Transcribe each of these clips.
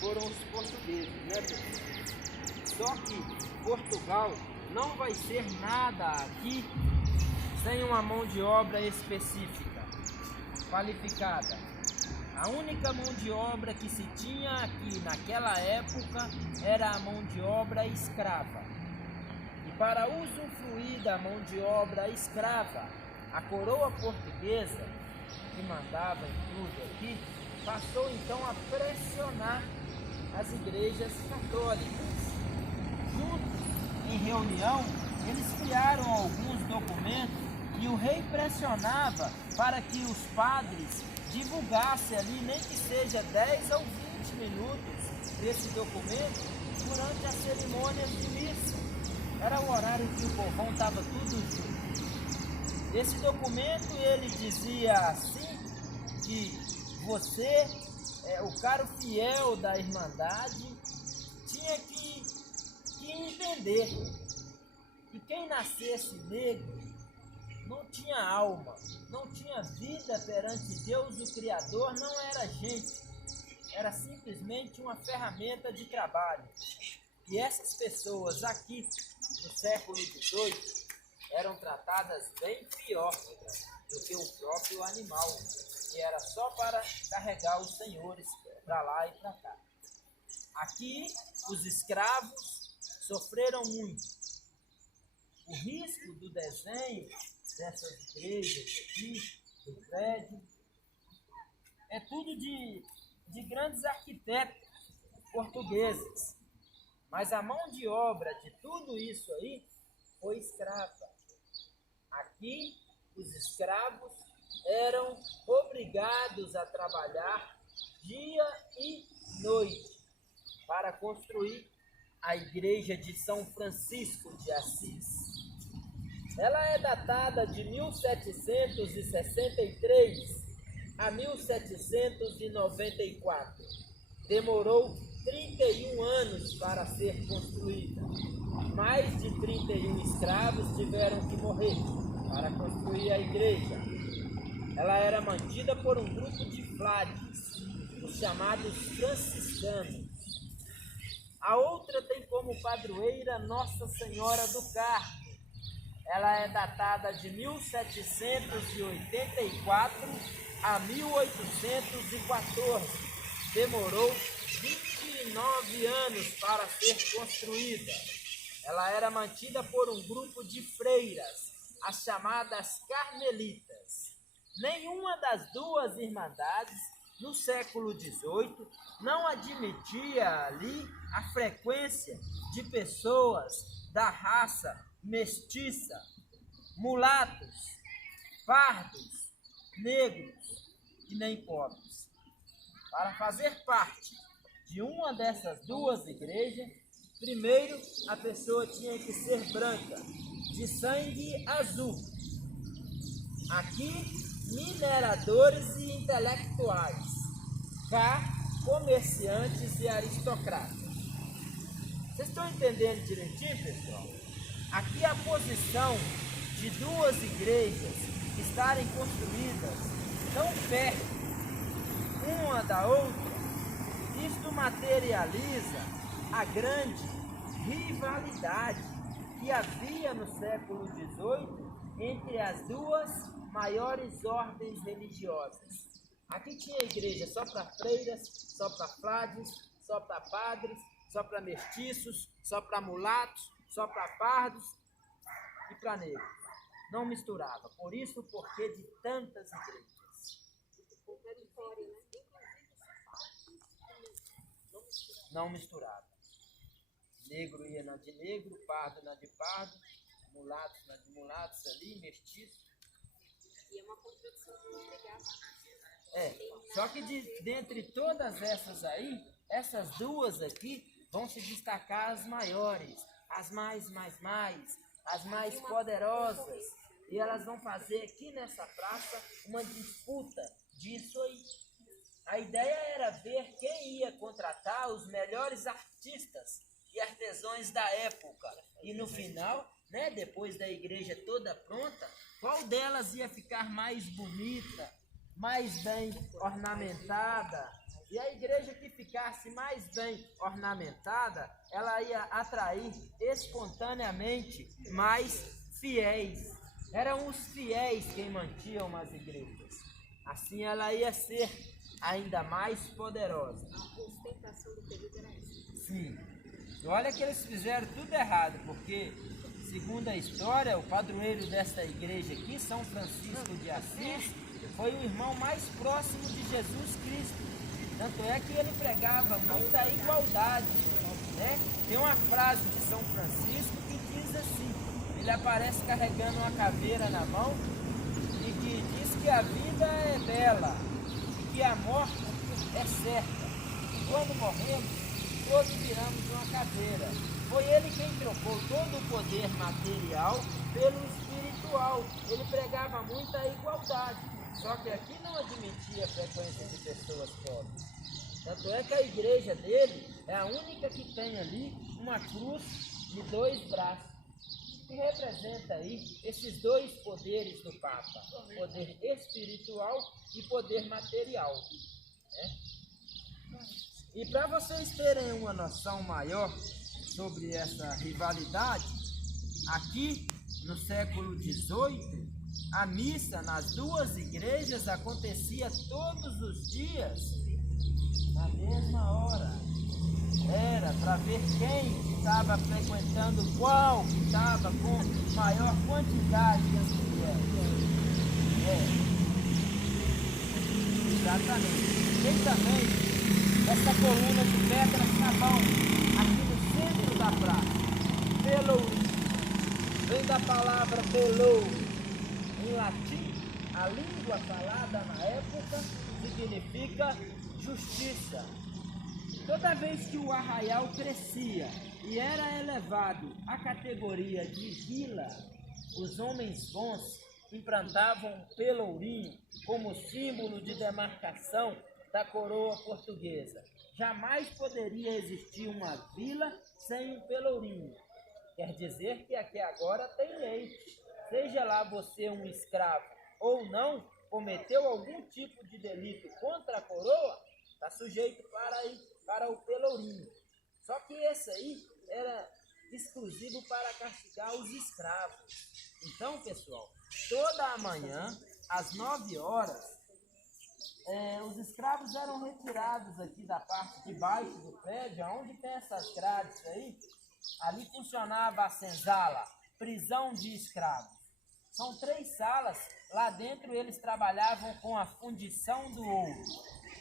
foram os portugueses, né, pessoal? Só que Portugal não vai ser nada aqui sem uma mão de obra específica, qualificada. A única mão de obra que se tinha aqui naquela época era a mão de obra escrava. E para usufruir da mão de obra escrava, a coroa portuguesa, que mandava em tudo aqui, passou então a pressionar as igrejas católicas. Juntos, em reunião, eles criaram alguns documentos e o rei pressionava para que os padres divulgassem ali, nem que seja 10 ou 20 minutos, esse documento durante as cerimônias de missa. Era o horário que o povão estava tudo junto. Esse documento, ele dizia assim, que você, o caro fiel da Irmandade, tinha que entender que quem nascesse negro não tinha alma, não tinha vida perante Deus, o Criador, não era gente, era simplesmente uma ferramenta de trabalho. E essas pessoas aqui, no século XVIII, eram tratadas bem pior do que o próprio animal, que era só para carregar os senhores para lá e para cá. Aqui, os escravos sofreram muito. O risco do desenho dessas igrejas aqui, do prédio, é tudo de grandes arquitetos portugueses. Mas a mão de obra de tudo isso aí foi escrava. Aqui, os escravos eram obrigados a trabalhar dia e noite para construir a igreja de São Francisco de Assis. Ela é datada de 1763 a 1794. Demorou 31 anos para ser construída. Mais de 31 escravos tiveram que morrer para construir a igreja. Ela era mantida por um grupo de frades, os chamados franciscanos. A outra tem como padroeira Nossa Senhora do Carmo. Ela é datada de 1784 a 1814. Demorou 29 anos para ser construída. Ela era mantida por um grupo de freiras, as chamadas carmelitas. Nenhuma das duas irmandades, no século XVIII, não admitia ali a frequência de pessoas da raça mestiça, mulatos, pardos, negros e nem pobres. Para fazer parte de uma dessas duas igrejas, primeiro a pessoa tinha que ser branca, de sangue azul. Aqui, mineradores e intelectuais. Cá, comerciantes e aristocratas. Vocês estão entendendo direitinho, pessoal? Aqui a posição de duas igrejas estarem construídas tão perto uma da outra, isto materializa a grande rivalidade que havia no século XVIII entre as duas maiores ordens religiosas. Aqui tinha igreja só para freiras, só para frades, só para padres, só para mestiços, só para mulatos, só para pardos e para negros. Não misturava. Por isso o porquê de tantas igrejas. Não misturava. Negro ia na de negro, pardo na de pardo, mulatos na de mulatos ali, mestiço. E é uma contradição que não pegava. Só que dentre todas essas aí, essas duas aqui vão se destacar as maiores, as mais, as mais poderosas. E elas vão fazer aqui nessa praça uma disputa disso aí. A ideia era ver quem ia contratar os melhores artistas e artesãos da época. E no final, né, depois da igreja toda pronta, qual delas ia ficar mais bonita, mais bem ornamentada, E a igreja que ficasse mais bem ornamentada, ela ia atrair espontaneamente mais fiéis. Eram os fiéis quem mantinham as igrejas. Assim ela ia ser ainda mais poderosa. A ostentação do período era essa. Sim. E olha que eles fizeram tudo errado, porque, segundo a história, o padroeiro desta igreja aqui, São Francisco de Assis, foi o irmão mais próximo de Jesus Cristo. Tanto é que ele pregava muita igualdade, né? Tem uma frase de São Francisco que diz assim, ele aparece carregando uma caveira na mão e que diz que a vida é bela e que a morte é certa. E quando morremos, todos viramos uma caveira. Foi ele quem trocou todo o poder material pelo espiritual. Ele pregava muita igualdade. Só que aqui não admitia a frequência de pessoas pobres. Tanto é que a igreja dele é a única que tem ali uma cruz de 2 braços, que representa aí esses 2 poderes do Papa, poder espiritual e poder material, né? E para vocês terem uma noção maior sobre essa rivalidade, aqui no século XVIII, a missa nas 2 igrejas acontecia todos os dias, na mesma hora. Era para ver quem estava frequentando, qual que estava com maior quantidade de fiéis. Exatamente. Tem também essa coluna de pedra sabão, aqui no centro da praça. Pelourinho. Vem da palavra pelouro. Em latim, a língua falada na época significa justiça. Toda vez que o arraial crescia e era elevado à categoria de vila, os homens bons implantavam um pelourinho como símbolo de demarcação da coroa portuguesa. Jamais poderia existir uma vila sem um pelourinho. Quer dizer que aqui agora tem leite. Seja lá você um escravo ou não, cometeu algum tipo de delito contra a coroa, está sujeito para ir para o pelourinho. Só que esse aí era exclusivo para castigar os escravos. Então, pessoal, toda a manhã, às 9 horas, os escravos eram retirados aqui da parte de baixo do prédio, onde tem essas grades aí. Ali funcionava a senzala, prisão de escravos. São 3 salas, lá dentro eles trabalhavam com a fundição do ouro.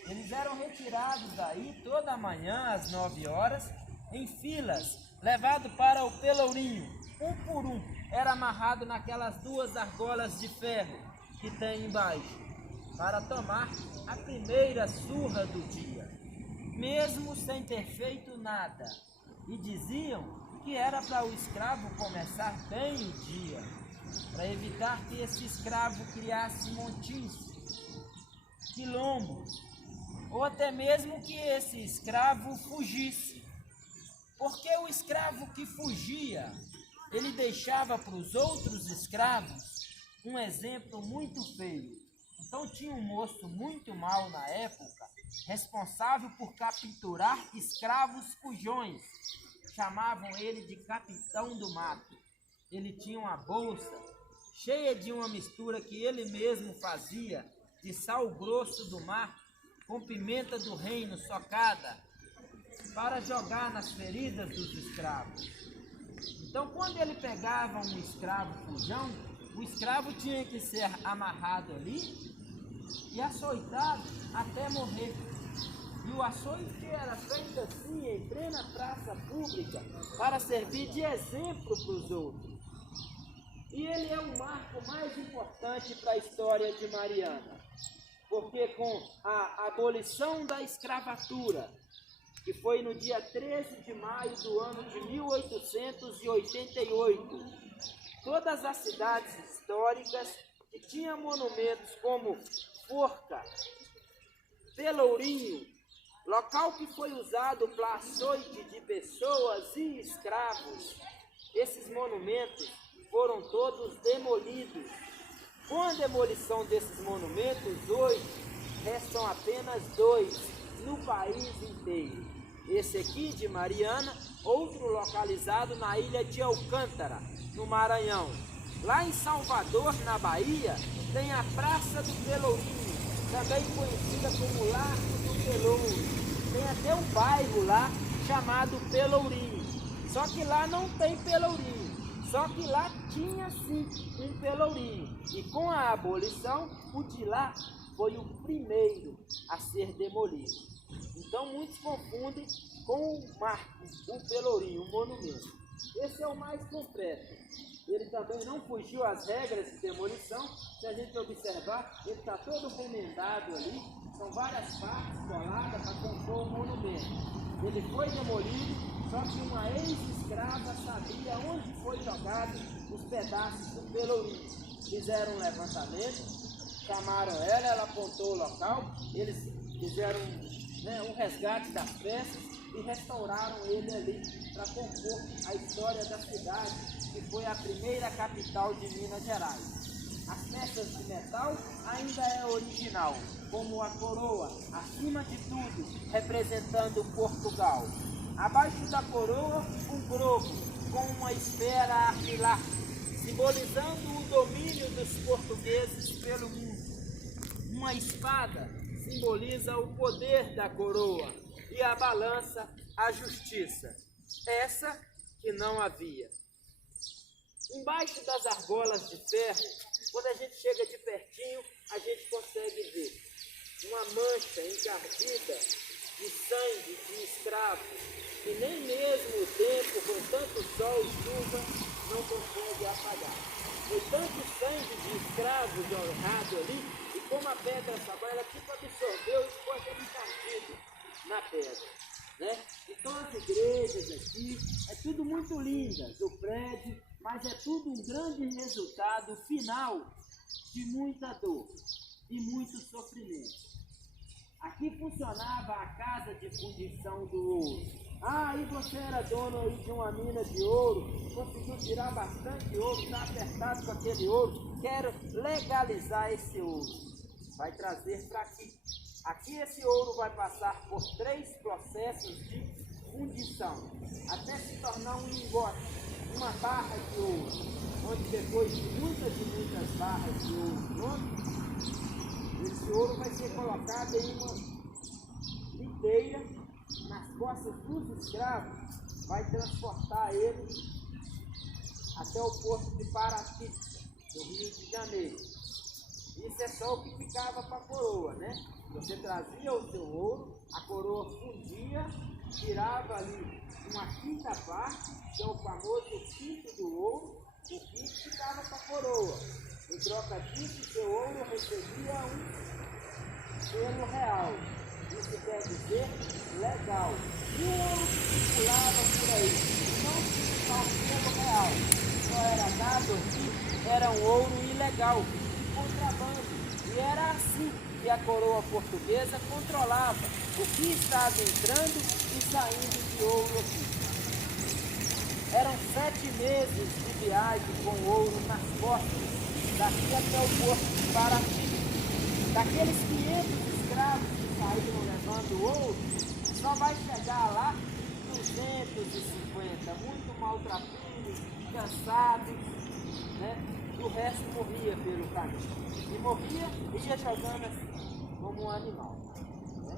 Eles eram retirados daí toda manhã, às 9 horas, em filas, levado para o pelourinho, um por um. Era amarrado naquelas 2 argolas de ferro que tem embaixo, para tomar a primeira surra do dia, mesmo sem ter feito nada. E diziam que era para o escravo começar bem o dia, para evitar que esse escravo criasse montins, quilombos, ou até mesmo que esse escravo fugisse. Porque o escravo que fugia, ele deixava para os outros escravos um exemplo muito feio. Então tinha um moço muito mau na época, responsável por capturar escravos fujões. Chamavam ele de capitão do mato. Ele tinha uma bolsa cheia de uma mistura que ele mesmo fazia de sal grosso do mar com pimenta do reino socada para jogar nas feridas dos escravos. Então, quando ele pegava um escravo fujão, o escravo tinha que ser amarrado ali e açoitado até morrer. E o açoite era feito assim, em plena praça pública, para servir de exemplo para os outros. E ele é o marco mais importante para a história de Mariana, porque com a abolição da escravatura, que foi no dia 13 de maio do ano de 1888, todas as cidades históricas que tinham monumentos como Forca, Pelourinho, local que foi usado para açoite de pessoas e escravos, esses monumentos foram todos demolidos. Com a demolição desses monumentos, hoje restam apenas 2, do país inteiro. Esse aqui de Mariana, outro localizado na ilha de Alcântara, no Maranhão. Lá em Salvador, na Bahia, tem a Praça do Pelourinho, também conhecida como Largo do Pelouro. Tem até um bairro lá chamado Pelourinho. Só que lá não tem Pelourinho. Só que lá tinha sim um Pelourinho. E com a abolição, o de lá foi o primeiro a ser demolido. Então muitos confundem com o marco, o Pelourinho, o monumento. Esse é o mais completo. Ele também não fugiu às regras de demolição. Se a gente observar, ele está todo remendado ali. São várias partes coladas para compor o monumento. Ele foi demolido, só que uma ex-escrava sabia onde foi jogado os pedaços do Pelourinho. Fizeram um levantamento, chamaram ela apontou o local, eles fizeram um resgate das peças e restauraram ele ali para compor a história da cidade, que foi a primeira capital de Minas Gerais. As peças de metal ainda é original, como a coroa, acima de tudo, representando Portugal. Abaixo da coroa, um globo com uma esfera armilar, simbolizando o domínio dos portugueses pelo mundo. Uma espada simboliza o poder da coroa e a balança, a justiça. Essa que não havia. Embaixo das argolas de ferro, quando a gente chega de pertinho, a gente consegue ver uma mancha encardida de sangue de escravos, que nem mesmo o tempo, com tanto sol e chuva, não consegue apagar. Foi tanto sangue de escravos jorrado ali, e como a pedra sabão, ela tipo absorveu e ficou aquele encardido na pedra, né? Então as igrejas aqui, é tudo muito lindas, o prédio, mas é tudo um grande resultado final de muita dor e muito sofrimento. Aqui funcionava a casa de fundição do ouro. Aí você era dono aí de uma mina de ouro, conseguiu tirar bastante ouro, está apertado com aquele ouro, quero legalizar esse ouro. Vai trazer para aqui. Aqui esse ouro vai passar por 3 processos de fundição, até se tornar um lingote, uma barra de ouro, onde depois de muitas barras de ouro pronto, esse ouro vai ser colocado em uma liteira nas costas dos escravos, vai transportar ele até o porto de Paraty, no Rio de Janeiro. Isso é só o que ficava para a coroa, né? Você trazia o seu ouro, a coroa fundia, tirava ali uma quinta parte, que é o famoso quinto do ouro, o quinto ficava para a coroa. Em troca disso, seu ouro recebia um selo real. Isso quer dizer legal. E o ouro que circulava por aí, não tinha um selo real, só era dado que era um ouro ilegal, contrabando. E era assim que a coroa portuguesa controlava o que estava entrando e saindo de ouro aqui. Eram 7 meses de viagem com ouro nas costas, daqui até o porto de Paraty. Daqueles 500 escravos que saíram levando ouro, só vai chegar lá 250, muito maltrapilhos, cansados, né? E o resto morria pelo caminho. E morria e ia jogando assim, como um animal. Né?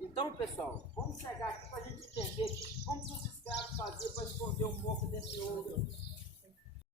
Então, pessoal, vamos chegar aqui para a gente entender que